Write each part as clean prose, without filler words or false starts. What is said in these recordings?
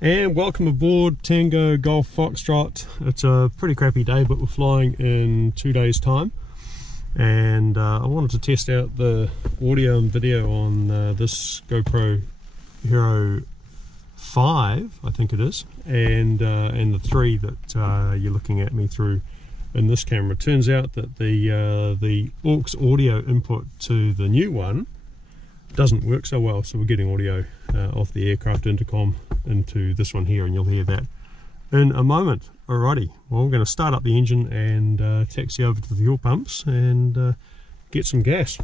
And welcome aboard Tango Golf Foxtrot. It's a pretty crappy day, but we're flying in 2 days time, and I wanted to test out the audio and video on this GoPro Hero 5, I think it is, and the 3 that you're looking at me through in this camera. It turns out that the aux audio input to the new one doesn't work so well, so we're getting audio off the aircraft intercom into this one here, and you'll hear that in a moment. Alrighty, well, we're going to start up the engine and taxi over to the fuel pumps and get some gas.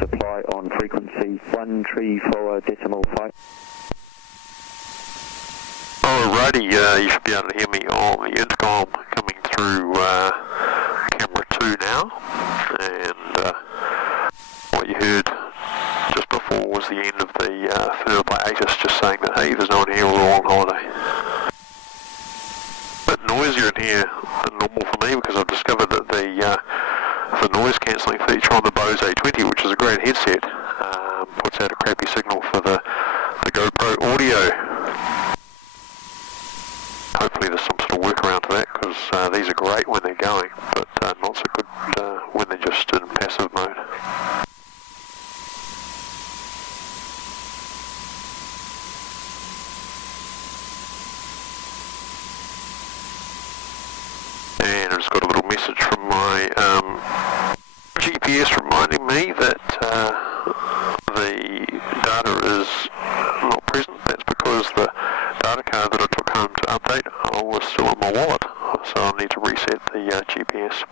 Apply on frequency 134.5. Alrighty, you should be able to hear me on the intercom coming through camera 2 now, and what you heard just before was the end of the third by ATIS just saying that, hey, there's no one here, we're all on holiday. A bit noisier in here than normal for me, because I've discovered that the noise cancelling feature on the Bose A20, which is a great headset, puts out a crappy signal for the GoPro audio. Hopefully there's some sort of workaround to that, because these are great when they're going, but not so good when they're just in passive mode. And I just got a little message from my GPS reminding me that the data is not present. That's because the data card that I took home to update was still in my wallet, so I'll need to reset the GPS.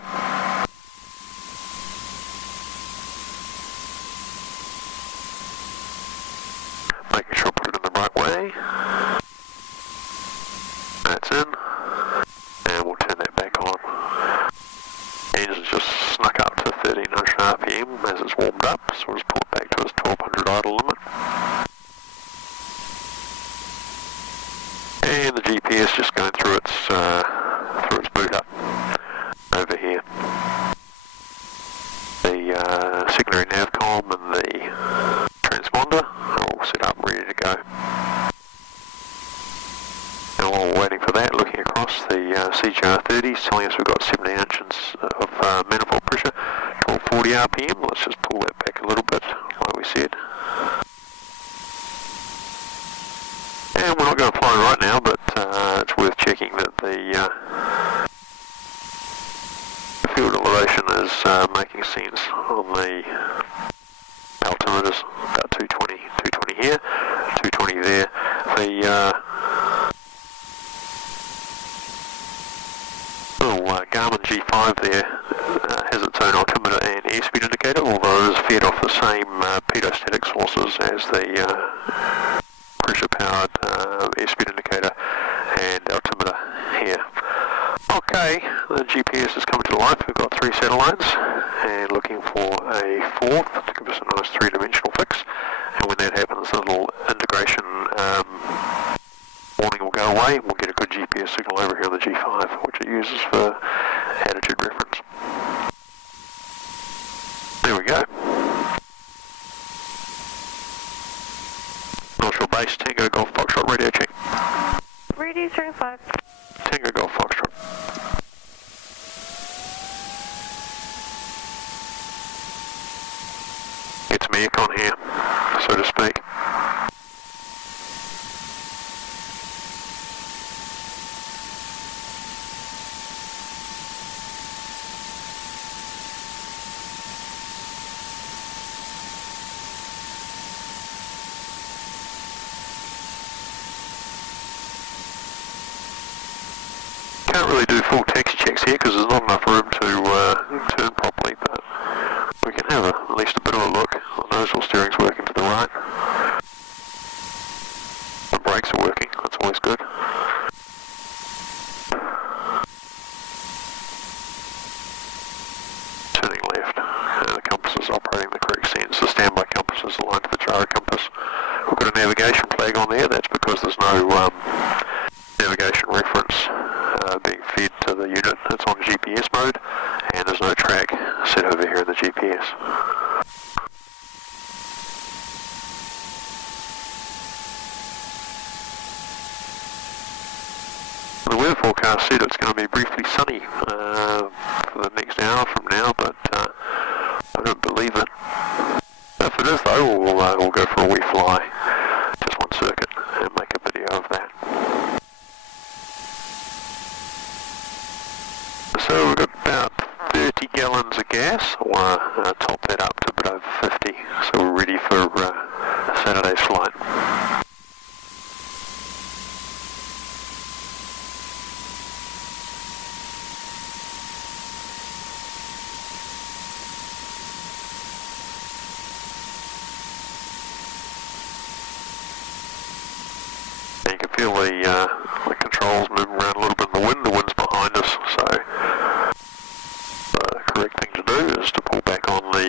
Making sure I put it in the right way. That's in. And we'll turn that back on. Engine's just snuck up to 1300 RPM as it's warmed up, so we'll just pull it back to its 1200 idle limit. And the GPS just going through its boot up over here. The secondary navcom and the transponder are all set up ready to go. And while we're waiting for that, looking across, the CGR30 is telling us we've got 17 inches of manifold pressure, 1240 RPM. Let's just pull that back a little bit, like we said. And we're not going to fly right now, but it's worth checking that the field elevation is making sense on the altimeters. About 220 here, 220 there. The Garmin G5 there has its own altimeter and airspeed indicator, although it is fed off the same pedostatic sources as the pressure-powered airspeed indicator and altimeter here. Okay, the GPS is coming to life. We've got 3 satellites and looking for a 4th to give us a nice 3-dimensional fix. And when that happens, the little integration warning will go away. We'll get a good GPS signal over here on the G5, which it uses for attitude reference. There we go. North Base, Tango Golf Foxtrot, radio check. Radio 35. Tango Golf Foxtrot. Get some aircon here, so to speak. here because there's not enough room to turn properly, but we can have at least a bit of a look. The nozzle steering's working to the right. The brakes are working, that's always good. Turning left, the compass is operating the correct sense. The standby compass is aligned to the gyro compass. We've got a navigation flag on there, that's because there's no navigation reference being fed to the unit. It's on GPS mode and there's no track set over here in the GPS. The weather forecast said it's going to be briefly sunny for the next hour from now, but I don't believe it. If it is though, we'll go for a wee fly, just one circuit, and make a video of that. So we've got about 30 gallons of gas. I want to top that up to a bit over 50, so we're ready for Saturday's flight. You can feel the controls moving around a little bit in the wind. The wind's behind us, so the correct thing to do is to pull back on the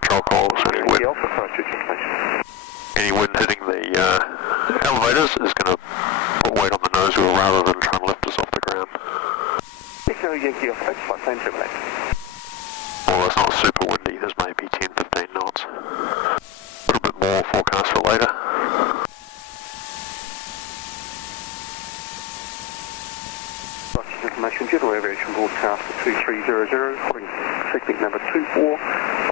control columns. Any wind hitting the elevators is going to put weight on the nose wheel rather than try and lift us off the ground. Well, it's not super windy. There's maybe 10-15 knots. A little bit more forecast for later. Information, General Aviation Broadcast 2300, calling technique number 24,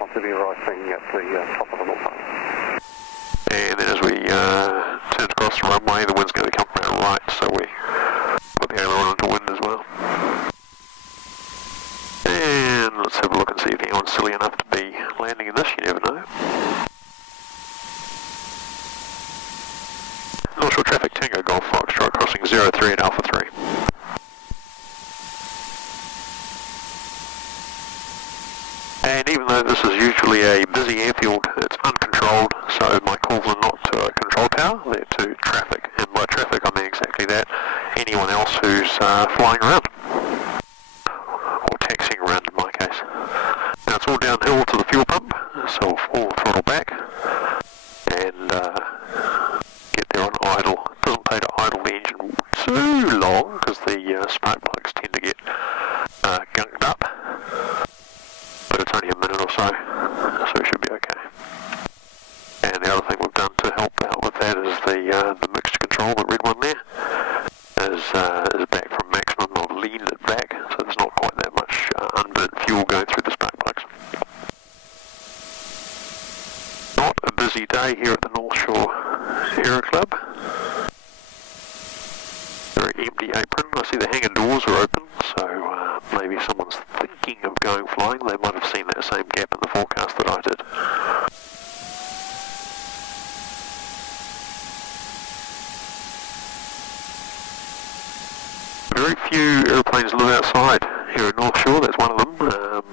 onto the rising at the top of the north line. And then as we turn across the runway, the wind's going to come from our right, so we put the aileron into wind as well. And let's have a look and see if anyone's silly enough to be landing in this, you never know. North Shore traffic, Tango Golf Foxtrot, crossing 03 at Alpha 3. And even though this is usually a busy airfield, it's uncontrolled, so my calls are not to a control tower, they're to traffic. And by traffic I mean exactly that, anyone else who's flying around, or taxiing around in my case. Now it's all downhill to the fuel pump, so we'll full throttle back, and get there on idle. It doesn't take to idle the engine too long, because the spark plugs tend to get gunked up. But it's only a minute or so, so it should be okay. And the other thing we've done to help out with that is the mixture control, the red one there, is back from maximum. I've leaned it back, so there's not quite that much unburnt fuel going through the spark plugs. Not a busy day here at the North Shore Aero Club. Very empty apron. I see the hangar doors are open, so maybe someone's thinking of going flying. They might have seen that same gap in the forecast that I did. Very few aeroplanes live outside here at North Shore. That's one of them.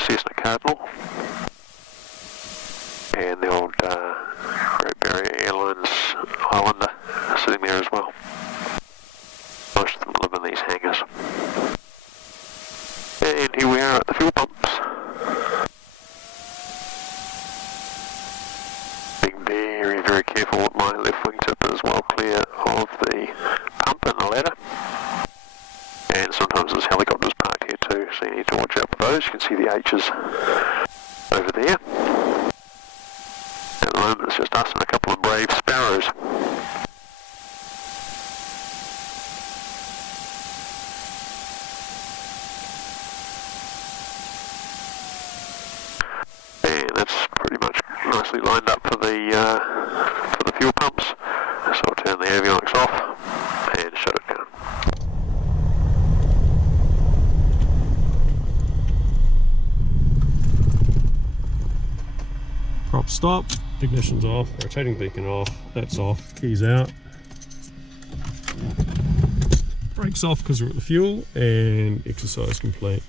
Cessna Cardinal. And the old Great Barrier Airlines Islander sitting there as well. Most of them live in these hangars. And here we are at the fuel pumps. Being very, very careful with my left wingtip is well clear of the pump and the ladder. And sometimes there's helicopters parked here too, so you need to watch out for those. You can see the H's over there. At the moment it's just us and a couple of brave sparrows. Nicely lined up for the fuel pumps, so I'll turn the avionics off and shut it down. Prop stop, ignition's off, rotating beacon off, that's off, keys out. brakes off because we're at the fuel, and exercise complete.